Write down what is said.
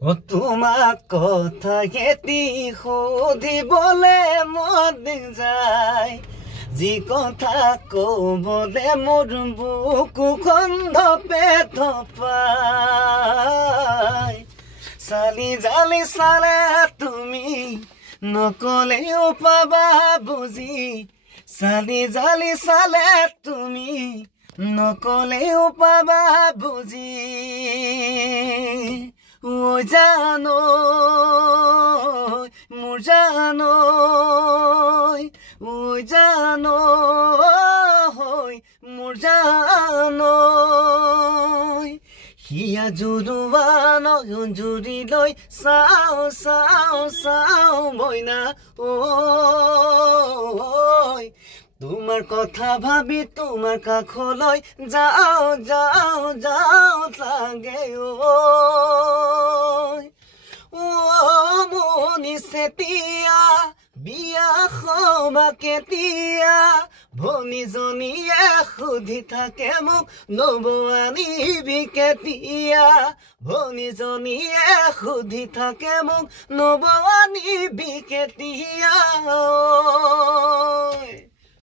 তোমাক কথা এটি সুধিবলে মন যায় যি কথা কবলে মোৰ বুকুখন ধপে ধপাই চালি জালি চালে তুমি নকলেও পাবা বুজি চালি জালি চালে তুমি নকলেও পাবা বুজি ও জানো মোৰ জানো ও জানো মোৰ জানো হিয়া জুৰুৱা নয়ন জুৰি লৈ চাও চাও চাও মইনা ঐ তোমাৰ কথা ভাবি তোমাৰ কাষলৈ যাও যাও যাও লাগে ঐ মনি চেতিয়া বিয়া খবা কেতিয়া ভনীজনীয়ে সুধি থাকে মোক নব আনিবি কেতিয়া ভনীজনীয়ে সুধি থাকে মোক নব আনিবি কেতিয়া